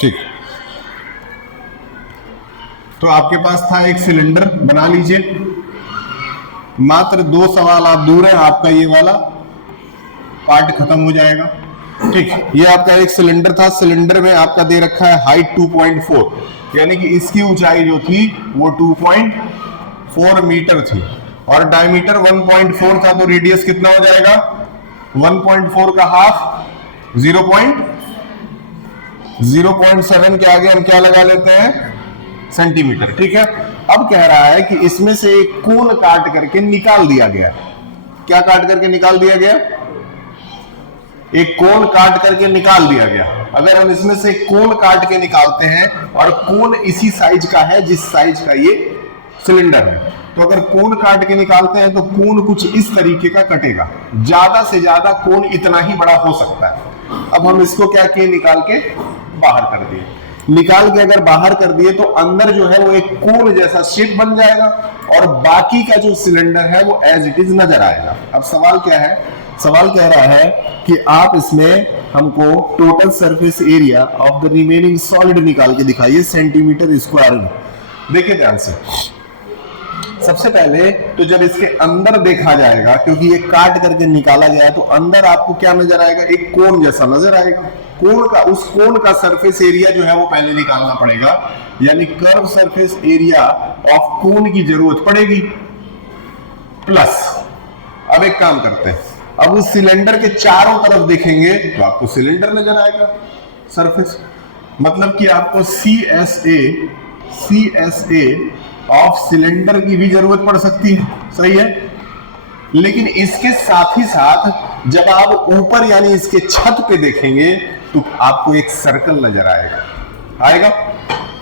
ठीक, तो आपके पास था एक सिलेंडर, बना लीजिए। मात्र 2 सवाल आप दूर है, आपका ये वाला पार्ट खत्म हो जाएगा। ठीक, ये आपका एक सिलेंडर था, सिलेंडर में आपका दे रखा है हाइट 2.4, यानी कि इसकी ऊंचाई जो थी वो 2.4 मीटर थी और डायमीटर 1.4 था, तो रेडियस कितना हो जाएगा? 1.4 का हाफ 0.7 के आगे हम क्या लगा लेते हैं? सेंटीमीटर। ठीक है, अब कह रहा है कि इसमें से एक कोण काट करके निकाल दिया गया। क्या काट करके निकाल दिया गया? एक कोण काट करके निकाल दिया गया। अगर हम इसमें से कोण काट के निकालते हैं और कोण इसी साइज का है जिस साइज का ये सिलेंडर है, तो अगर कोण काट के निकालते हैं तो कोण कुछ इस तरीके का कटेगा। ज्यादा से ज्यादा कोण इतना ही बड़ा हो सकता है। अब हम इसको क्या किए? निकाल के बाहर कर दिए। निकाल के अगर बाहर कर दिए तो अंदर जो है वो एक कोण जैसा शेप बन जाएगा और बाकी का जो सिलेंडर है वो एज इट इज नजर आएगा। अब सवाल क्या है? सवाल कह रहा है कि आप इसमें हमको total surface area of the remaining solid निकाल के दिखाइए सेंटीमीटर स्क्वायर में। देखिए ध्यान से, सबसे पहले तो जब इसके अंदर देखा जाएगा, क्योंकि ये काट करके निकाला गया है, तो अंदर आपको क्या नजर आएगा? एक कोण जैसा नजर आएगा। कोण का, उस कोण का सरफेस एरिया जो है वो पहले निकालना पड़ेगा, यानी कर्व सरफेस एरिया ऑफ कोण की जरूरत पड़ेगी। प्लस अब एक काम करते हैं, अब उस सिलेंडर के चारों तरफ देखेंगे तो आपको सिलेंडर नजर आएगा सरफेस, मतलब कि आपको CSA ऑफ सिलेंडर की भी जरूरत पड़ सकती है। सही है, लेकिन इसके साथ ही साथ जब आप ऊपर यानी इसके छत पे देखेंगे तो आपको एक सर्कल नजर आएगा।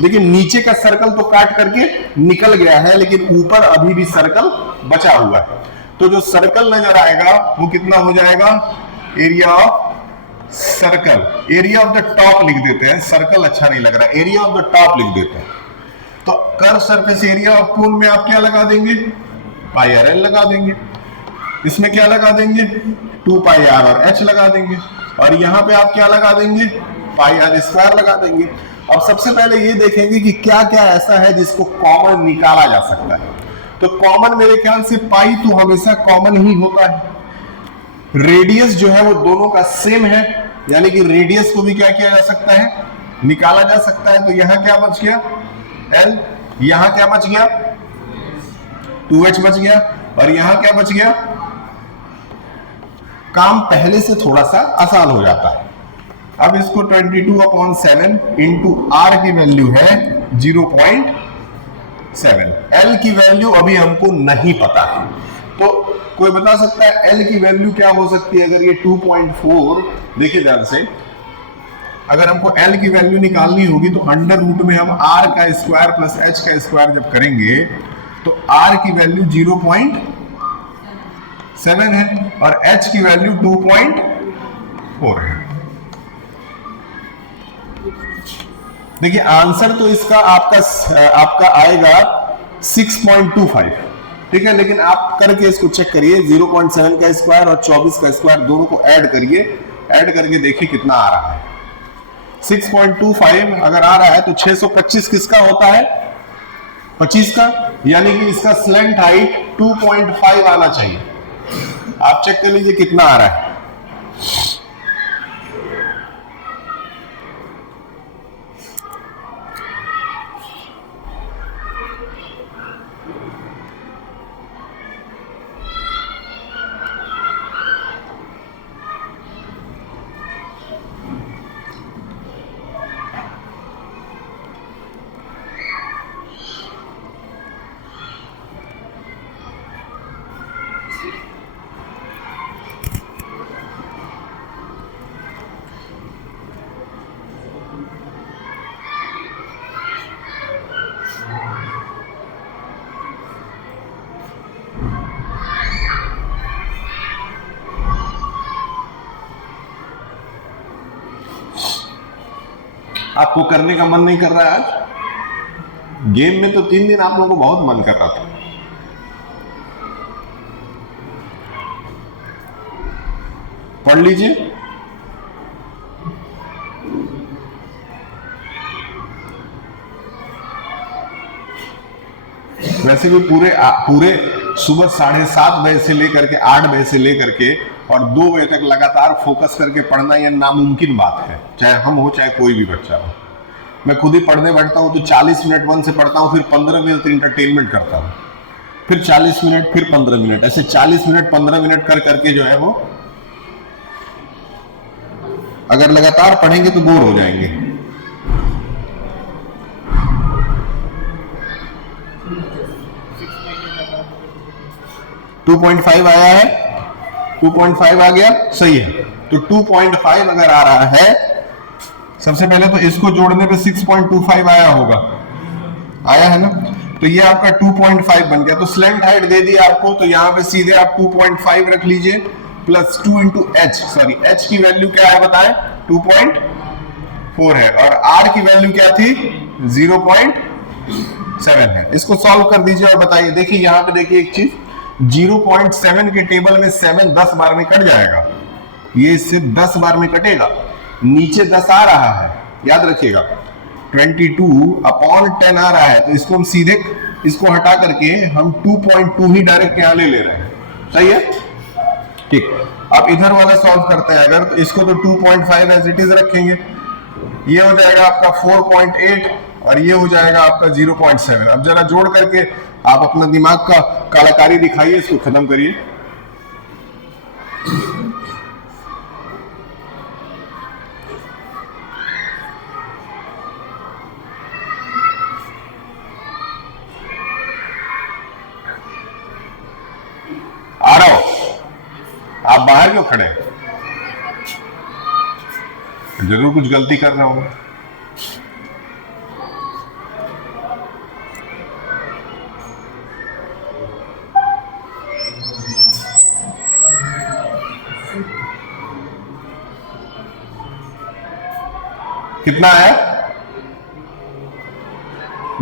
लेकिन नीचे का सर्कल तो काट करके निकल गया है, लेकिन ऊपर अभी भी सर्कल बचा हुआ है। तो जो सर्कल नजर आएगा वो कितना हो जाएगा? Area of circle, area of the top लिख देते हैं, सर्कल अच्छा नहीं लग रहा, एरिया ऑफ द टॉप लिख देते हैं। तो curve surface area of cone में आप क्या लगा देंगे? पाई आर एल लगा देंगे। इसमें क्या लगा देंगे? 2 पाई आर और एच लगा देंगे। और यहां पे आप क्या लगा देंगे? पाई आर स्क्वायर लगा देंगे। अब सबसे पहले ये देखेंगे कि क्या क्या ऐसा है जिसको कॉमन निकाला जा सकता है। तो कॉमन मेरे ख्याल से पाई तो हमेशा कॉमन ही होता है। रेडियस जो है वो दोनों का सेम है, यानी कि रेडियस को भी क्या किया जा सकता है? निकाला जा सकता है। तो यहां क्या बच गया? L, यहां क्या बच गया? 2H बच गया। और यहां क्या बच गया? काम पहले से थोड़ा सा आसान हो जाता है। अब इसको 22/7 इंटू R की वैल्यू है 0.7, L की वैल्यू अभी हमको नहीं पता है। तो कोई बता सकता है L की वैल्यू क्या हो सकती है? अगर ये 2.4, देखिए ध्यान से, अगर हमको L की वैल्यू निकालनी होगी तो अंडर रूट में हम R का स्क्वायर प्लस H का स्क्वायर जब करेंगे तो R की वैल्यू 0.7 है और H की वैल्यू 2.4 है। देखिए आंसर तो इसका आपका आएगा 6.25, ठीक है, लेकिन आप करके इसको चेक करिए, 0.7 का स्क्वायर और 24 का स्क्वायर दोनों को ऐड करिए, ऐड करके देखिए कितना आ रहा है। 6.25 अगर आ रहा है तो 625 किसका होता है? 25 का, यानी कि इसका स्लैंट हाइट 2.5 आना चाहिए। आप चेक कर लीजिए कितना आ रहा है। आपको करने का मन नहीं कर रहा है आज? गेम में तो 3 दिन आप लोगों को बहुत मन कर रहा था। पढ़ लीजिए। वैसे भी पूरे सुबह 7:30 बजे से लेकर के 8 बजे से लेकर के और 2 बजे तक लगातार फोकस करके पढ़ना यह नामुमकिन बात है, चाहे हम हो चाहे कोई भी बच्चा हो। मैं खुद ही पढ़ने बैठता हूँ तो 40 मिनट 1 से पढ़ता हूँ, फिर 15 मिनट इंटरटेनमेंट करता हूँ, फिर 40 मिनट, फिर 15 मिनट, ऐसे 40 मिनट 15 मिनट कर करके जो है वो अगर लगातार पढ़ेंगे तो बोर हो जाएंगे। 2.5 आया है, 2.5 आ गया, सही है। तो 2.5 अगर आ रहा है, सबसे पहले तो इसको जोड़ने पे 6.25 आया होगा, आया है ना, तो ये आपका 2.5 बन गया। तो स्लैंट हाइट दे दी आपको, तो यहाँ पे सीधे आप 2.5 रख लीजिए plus 2 into H, sorry H की वैल्यू क्या है बताएं, 2.4 है, और आर की वैल्यू क्या थी, 0.7 है। इसको सॉल्व कर दीजिए और बताइए। देखिए यहाँ पे देखिए एक चीज, 0.7 के टेबल में 7 10 बार में कट जाएगा, ये इससे 10 बार में कटेगा, नीचे 10 आ रहा है, याद रखिएगा 22/10 आ रहा है, तो इसको हम सीधे इसको हटा करके हम 2.2 ही डायरेक्ट यहां ले रहे हैं, सही है, ठीक। अब इधर वाला सॉल्व करते हैं अगर, तो इसको तो 2.5 एज इट इज रखेंगे, ये हो जाएगा आपका 4.8 और ये हो जाएगा आपका 0.7। अब जरा जोड़ करके आप अपना दिमाग का कलाकारी दिखाइए, इसको खत्म करिए। आ रहा हो, आप बाहर क्यों खड़े, जरूर कुछ गलती कर रहा हूं। कितना है,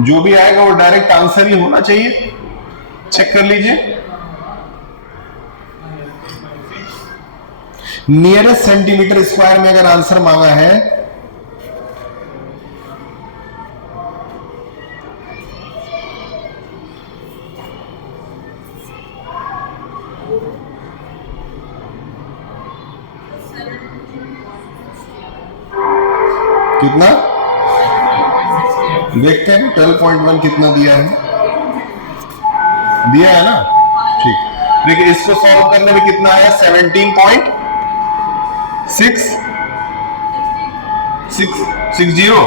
जो भी आएगा वो डायरेक्ट आंसर ही होना चाहिए, चेक कर लीजिए। नियरेस्ट सेंटीमीटर स्क्वायर में अगर आंसर मांगा है, कितना देखते हैं, 12.1 कितना दिया है, दिया है ना, ठीक। देखिए इसको सॉल्व करने में कितना आया, 17.660,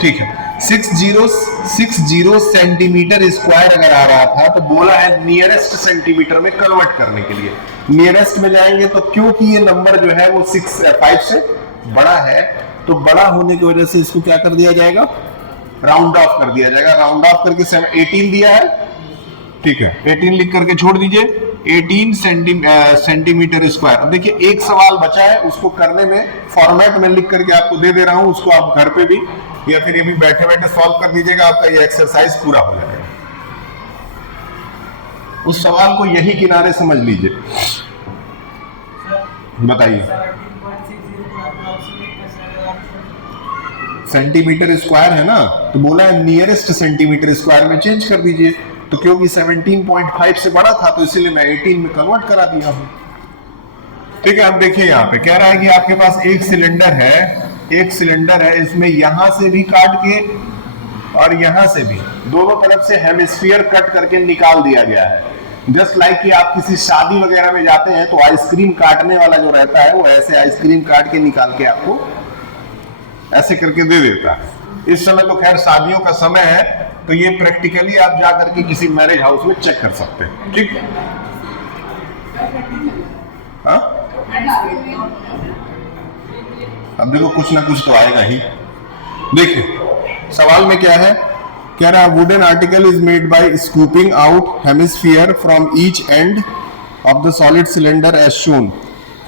ठीक है, 60 सेंटीमीटर स्क्वायर अगर आ रहा था, तो बोला है नियरेस्ट सेंटीमीटर में कन्वर्ट करने के लिए, नियरेस्ट में जाएंगे तो क्योंकि ये नंबर जो है वो 5 से बड़ा है, तो बड़ा होने की वजह से इसको क्या कर दिया जाएगा, राउंड ऑफ कर दिया जाएगा। राउंड ऑफ करके 18 दिया है, ठीक है, 18 लिख करके छोड़ दीजिए, 18 सेंटीमीटर स्क्वायर। अब देखिए एक सवाल बचा है, उसको करने में फॉर्मेट में लिख करके आपको दे दे रहा हूं, उसको आप घर पे भी या फिर ये भी बैठे बैठे सॉल्व कर दीजिएगा, आपका ये एक्सरसाइज पूरा हो जाएगा। उस सवाल को यही किनारे समझ लीजिए, बताइए। सेंटीमीटर स्क्वायर है ना, तो बोला है नियरेस्ट सेंटीमीटर स्क्वायर में चेंज कर दीजिए, तो क्योंकि 17.5 से बड़ा था तो इसीलिए मैं 18 में कन्वर्ट करा दिया हूं, ठीक है। अब देखिए यहाँ पे कह रहा है कि आपके पास एक सिलेंडर है, इसमें यहां से भी काट के और यहां से भी, दोनों तरफ से हेमिस्फीयर कट करके निकाल दिया गया है। जस्ट लाइक कि आप किसी शादी वगैरह में जाते हैं तो आइसक्रीम काटने वाला जो रहता है वो ऐसे आइसक्रीम काट के निकाल के आपको ऐसे करके दे देता है। इस समय तो खैर शादियों का समय है, तो ये प्रैक्टिकली आप जा करके किसी मैरिज हाउस में चेक कर सकते हैं, ठीक। हाँ अब देखो कुछ ना कुछ तो आएगा ही। देखिए सवाल में क्या है, कह रहा है wooden article is made by scooping out hemisphere from each end of the solid cylinder as shown.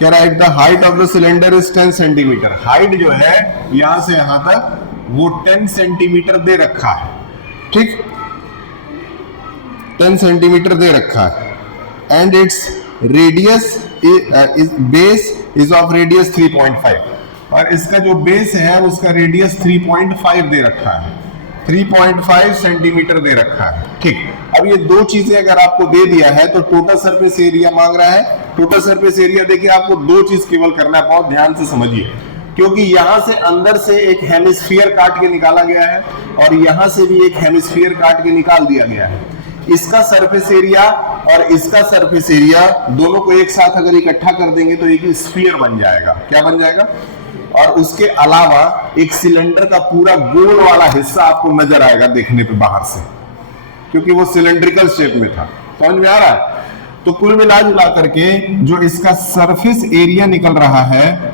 कह रहा है the height of the cylinder is 10 centimetre. Height जो है यहां से यहां तक वो 10 सेंटीमीटर दे रखा है, ठीक, 10 सेंटीमीटर दे रखा है, and its radius base is of radius 3.5, और इसका जो बेस है उसका रेडियस 3.5 दे रखा है, 3.5 सेंटीमीटर दे रखा है। ठीक, अब ये दो चीजें अगर आपको दे दिया है तो टोटल सरफेस एरिया मांग रहा है। टोटल सरफेस एरिया देखिए, आपको दो चीज केवल करना है, बहुत ध्यान से समझिए, क्योंकि यहां से अंदर से एक हेमिस्फीयर काट के निकाला गया है और यहां से भी एक हेमिस्फीयर काट के निकाल दिया गया है। इसका सरफेस एरिया और इसका सरफेस एरिया दोनों को एक साथ अगर इकट्ठा कर देंगे तो एक स्फीयर बन जाएगा। क्या बन जाएगा? और उसके अलावा एक सिलेंडर का पूरा गोल वाला हिस्सा आपको नजर आएगा देखने पे बाहर से, क्योंकि वो सिलेंड्रिकल शेप में था। समझ में आ रहा है? तो कुल मिला जुला करके जो इसका सरफेस एरिया निकल रहा है,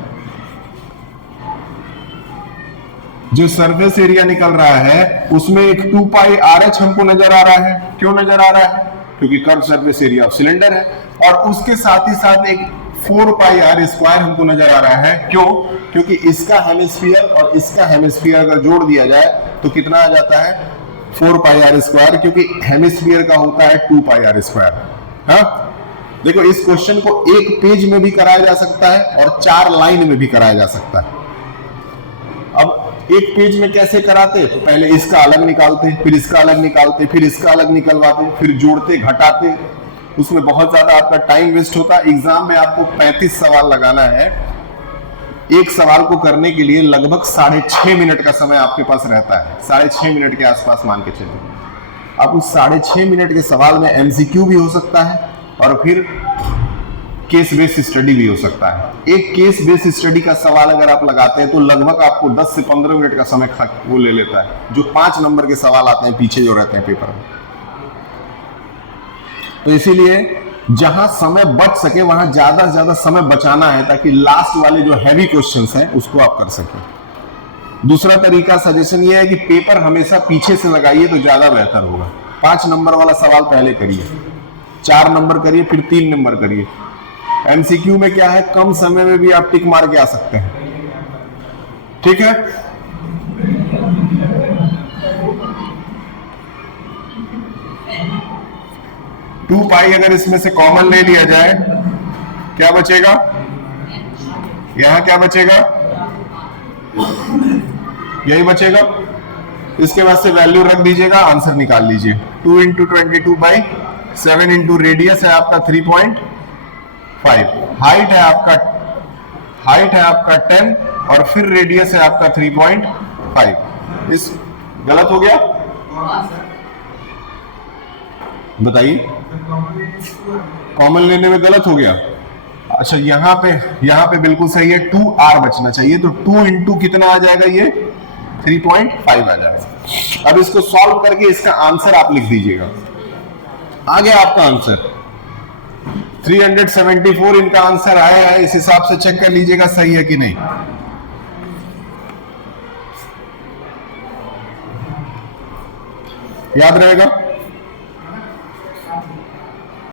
जो सरफेस एरिया निकल रहा है उसमें एक 2 पाई RH हमको नजर आ रहा है। क्यों नजर आ रहा है? क्योंकि curve surface area of cylinder है। और उसके साथ ही साथ एक 4 पाई R स्क्वायर हमको नजर आ रहा है। क्यों? क्योंकि इसका हेमिस्फीयर और इसका हेमिस्फीयर अगर जोड़ दिया जाए तो कितना आ जाता है? 4 पाई R स्क्वायर, क्योंकि हेमिस्फीयर का होता है 2 पाई R स्क्वायर। हाँ, देखो इस क्वेश्चन को एक पेज में भी कराया जा सकता है और 4 लाइन में भी कराया जा सकता है। अब एक पेज में कैसे कराते? तो पहले इसका अलग निकालते, फिर इसका अलग निकालते, फिर इसका अलग निकलवाते, फिर जोड़ते घटाते, उसमें बहुत ज्यादा आपका टाइम वेस्ट होता। एग्जाम में आपको 35 सवाल लगाना है। एक सवाल को करने के लिए लगभग 6.5 मिनट का समय आपके पास रहता है। 6.5 मिनट के आसपास मान के चलिए। अब उस 6.5 मिनट के सवाल में MCQ भी हो सकता है और फिर केस बेस्ड स्टडी भी हो सकता है। एक केस बेस्ड स्टडी का सवाल अगर आप लगाते हैं तो लगभग आपको 10 से 15 मिनट का समय वो ले लेता है, जो 5 नंबर के सवाल आते हैं पीछे जो रहते हैं पेपर में। तो इसीलिए जहां समय बच सके वहां ज्यादा से ज्यादा समय बचाना है, ताकि लास्ट वाले जो हैवी क्वेश्चंस हैं उसको आप कर सकें। दूसरा तरीका सजेशन ये है कि पेपर हमेशा पीछे से लगाइए तो ज्यादा बेहतर होगा। 5 नंबर वाला सवाल पहले करिए, 4 नंबर करिए, फिर 3 नंबर करिए। MCQ में क्या है, कम समय में भी आप टिक मार के आ सकते हैं। ठीक है, टू पाई अगर इसमें से कॉमन ले लिया जाए क्या बचेगा? यहां क्या बचेगा? यही बचेगा। इसके बाद से वैल्यू रख दीजिएगा, आंसर निकाल लीजिए। 2 × 22/7 इंटू रेडियस है आपका 3.5, हाइट है आपका 10 और फिर रेडियस है आपका 3.5। इस गलत हो गया? बताइए, कॉमन लेने में गलत हो गया? अच्छा, यहां पे बिल्कुल सही है, 2R बचना चाहिए। तो 2 इंटू कितना आ जाएगा? ये 3.5 आ जाएगा। अब इसको सॉल्व करके इसका आंसर आप लिख दीजिएगा। आ गया आपका आंसर 374। इनका आंसर आया है, इस हिसाब से चेक कर लीजिएगा सही है कि नहीं। याद रहेगा?